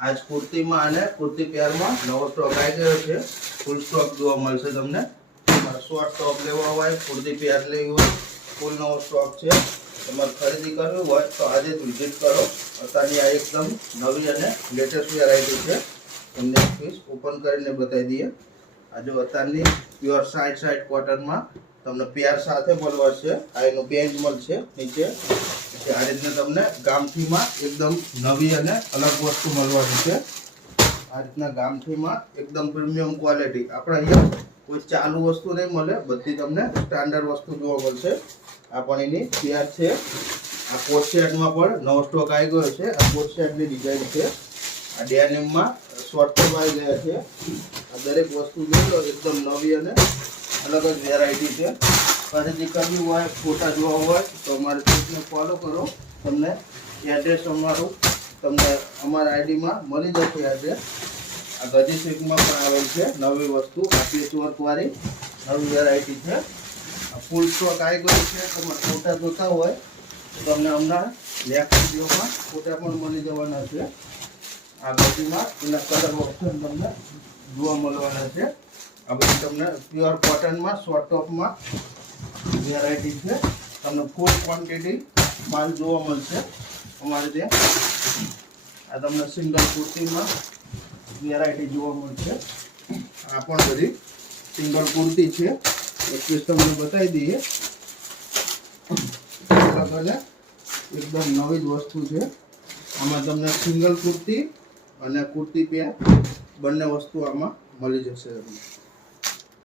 आज कुर्ती में અને कुर्ती पेयर में नવો स्टॉक आई गयो છે। फूल स्टॉक જોવા મળશે તમને। તમારે શોર્ટ ટોપ લેવા હોય, कुर्ती पेयर લેવી હોય, फूल नવો स्टॉक છે। તમારે ખરીદી કરવી હોય તો આજે જ વિઝિટ કરો। અત્યારની આ એકદમ નવી અને લેટેસ્ટ વેરાયટી છે। તમને પીસ ઓપન કરીને બતાવી દઈએ। આ જો અત્યારની પ્યોર 60 કોટન માં તમને પેર સાથે મળવા છે। આ એનું પેન્ટ મળશે નીચે। આ રીતના તમને ગામઠીમાં એકદમ નવી અને અલગ વસ્તુ મળવાની છે। આ રીતના ગામઠીમાં એકદમ પ્રીમિયમ ક્વોલિટી। આપણે અહીંયા કોઈ ચાલુ વસ્તુ નહીં મળે, બધી તમને સ્ટાન્ડર્ડ વસ્તુ જોવા મળશે। આ પણ એની પેર છે। આ કોટ સેટમાં પણ નવો સ્ટોક આવી ગયો છે। આ કોટ સેટની ડિઝાઇન છે। આ ડેનિમમાં શોર્ટ ટોપ આવી ગયા છે। આ દરેક વસ્તુ જોઈ લો, એકદમ નવી અને અલગ જ વેરાયટી છે। ખરીદી કરવી હોય, ફોટા જોવા હોય તો અમારી પેજને ફોલો કરો। તમને એડ્રેસ અમારું તમને અમારા આઈડીમાં મળી જશે એડ્રેસ। આ ગજી સિલ્કમાં પણ આવેલ છે નવી વસ્તુ। આ પેચવર્કવાળી નવી વેરાયટી છે। આ ફૂલ સ્ટોક આવી ગયો છે। તમારે ફોટા જોતા હોય તો તમને હમણાં નેક્સ્ટ વિડીયોમાં ફોટા પણ મળી જવાના છે। આ ગજીમાં એના કલર ઓપ્શન તમને જોવા મળવાના છે। આ બધી તમને પ્યોર કોટનમાં શોર્ટ ટોપમાં વેરાયટી છે। તમને ફૂલ ક્વોન્ટિટી માલ જોવા મળશે અમારે ત્યાં। આ તમને સિંગલ કુર્તીમાં વેરાયટી જોવા મળશે। આ પણ બધી સિંગલ કુર્તી છે। એક પીસ તમને બતાવી દઈએ। અને એકદમ નવી જ વસ્તુ છે। આમાં તમને સિંગલ કુર્તી અને કુર્તી પેર બંને વસ્તુ આમાં મળી જશે તમને।